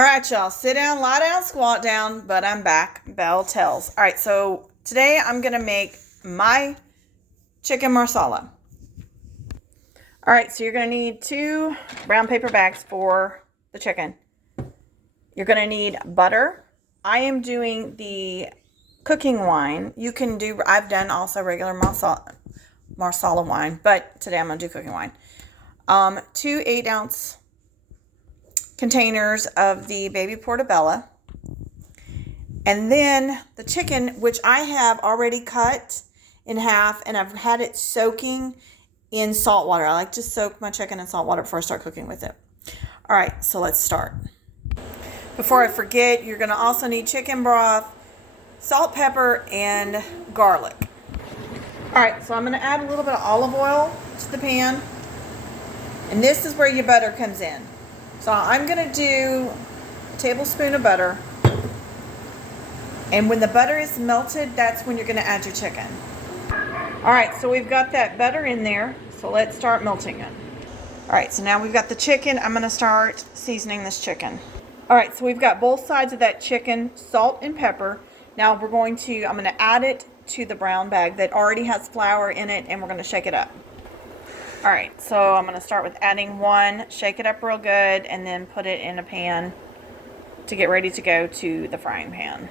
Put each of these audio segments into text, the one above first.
All right, y'all, sit down, lie down, squat down, but I'm back. Belle, Tellz. All right, so today I'm going to make my chicken marsala. All right, so you're going to need 2 brown paper bags for the chicken. You're going to need butter. I am doing the cooking wine. You can do, I've done also regular marsala wine, but today I'm going to do cooking wine. 2 8-ounce containers of the baby portobello, and then the chicken, which I have already cut in half, and I've had it soaking in salt water. I like to soak my chicken in salt water before I start cooking with it. All right, so let's start. Before I forget, you're going to also need chicken broth, salt, pepper, and garlic. All right, so I'm going to add a little bit of olive oil to the pan, and this is where your butter comes in. So I'm going to do a tablespoon of butter. And when the butter is melted, that's when you're going to add your chicken. All right, so we've got that butter in there. So let's start melting it. All right, so now we've got the chicken. I'm going to start seasoning this chicken. All right, so we've got both sides of that chicken, salt and pepper. Now I'm going to add it to the brown bag that already has flour in it, and we're going to shake it up. All right, so I'm going to start with adding 1, shake it up real good, and then put it in a pan to get ready to go to the frying pan.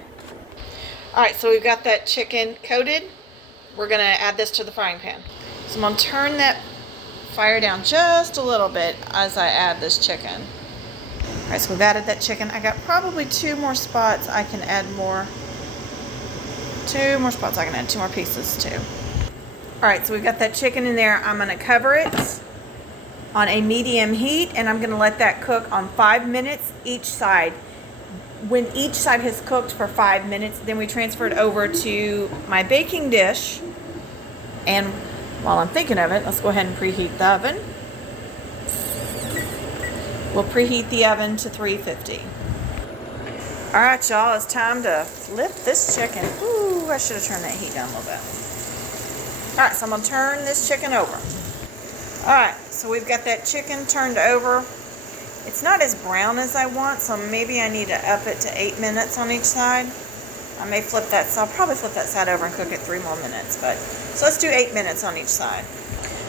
All right, so we've got that chicken coated. We're going to add this to the frying pan. So I'm going to turn that fire down just a little bit as I add this chicken. All right, so we've added that chicken. I got probably 2 more spots I can add more. 2 more spots I can add, 2 more pieces too. All right, so we've got that chicken in there. I'm going to cover it on a medium heat, and I'm going to let that cook on 5 minutes each side. When each side has cooked for 5 minutes, then we transfer it over to my baking dish. And while I'm thinking of it, let's go ahead and preheat the oven. We'll preheat the oven to 350. All right, y'all, it's time to flip this chicken. Ooh, I should have turned that heat down a little bit. All right, so I'm going to turn this chicken over. All right, so we've got that chicken turned over. It's not as brown as I want, so maybe I need to up it to 8 minutes on each side. I may flip that, so I'll probably flip that side over and cook it 3 more minutes. So let's do 8 minutes on each side.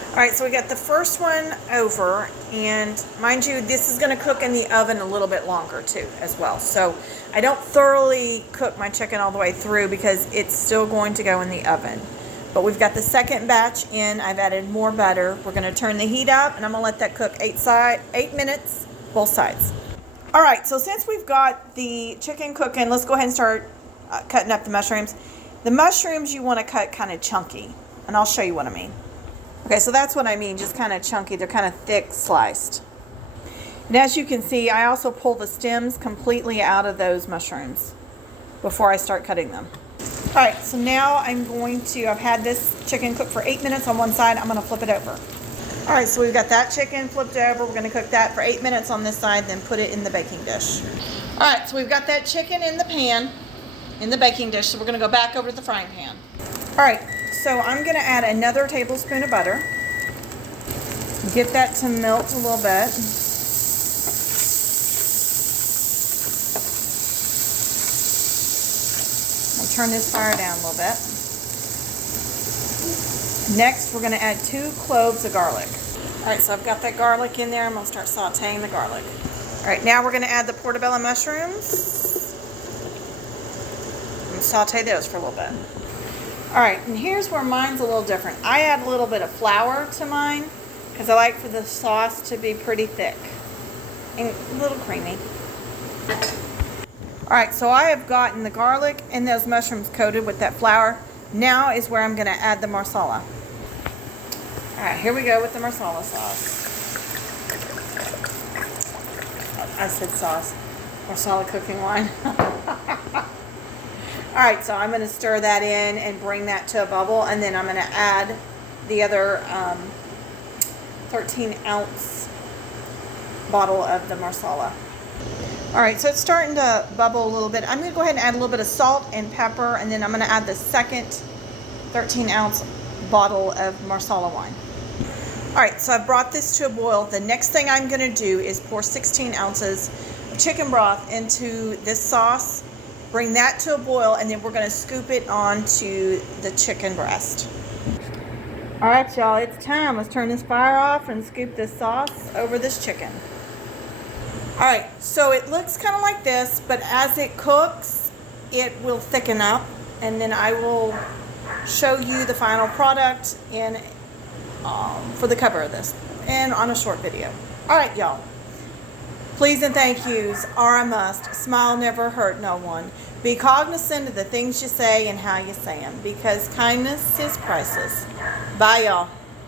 All right, so we got the first one over, and mind you, this is going to cook in the oven a little bit longer too as well. So I don't thoroughly cook my chicken all the way through because it's still going to go in the oven. But we've got the second batch in. I've added more butter. We're going to turn the heat up, and I'm going to let that cook 8 minutes, both sides. All right, so since we've got the chicken cooking, let's go ahead and start cutting up the mushrooms. The mushrooms you want to cut kind of chunky, and I'll show you what I mean. Okay, so that's what I mean, just kind of chunky. They're kind of thick sliced. And as you can see, I also pull the stems completely out of those mushrooms before I start cutting them. All right, so now I've had this chicken cook for 8 minutes on one side. I'm going to flip it over. All right, so we've got that chicken flipped over. We're going to cook that for 8 minutes on this side, then put it in the baking dish. All right, so we've got that chicken in the pan, in the baking dish, so we're going to go back over to the frying pan. All right, so I'm going to add another tablespoon of butter. Get that to melt a little bit. Turn this fire down a little bit. Next, we're going to add 2 cloves of garlic. All right, so I've got that garlic in there. I'm going to start sauteing the garlic. All right, now we're going to add the portobello mushrooms. And saute those for a little bit. All right, and here's where mine's a little different. I add a little bit of flour to mine because I like for the sauce to be pretty thick and a little creamy. All right, so I have gotten the garlic and those mushrooms coated with that flour. Now is where I'm going to add the marsala. All right, here we go with the marsala sauce. I said sauce. Marsala cooking wine. All right, so I'm going to stir that in and bring that to a bubble, and then I'm going to add the other 13-ounce bottle of the marsala. All right, so it's starting to bubble a little bit. I'm going to go ahead and add a little bit of salt and pepper, and then I'm going to add the second 13-ounce bottle of marsala wine. All right, so I've brought this to a boil. The next thing I'm going to do is pour 16 ounces of chicken broth into this sauce, bring that to a boil, and then we're going to scoop it onto the chicken breast. All right, y'all, it's time. Let's turn this fire off and scoop this sauce over this chicken. All right, so it looks kind of like this, but as it cooks, it will thicken up, and then I will show you the final product in for the cover of this and on a short video. All right, y'all. Please and thank yous are a must. Smile never hurt no one. Be cognizant of the things you say and how you say them, because kindness is priceless. Bye, y'all.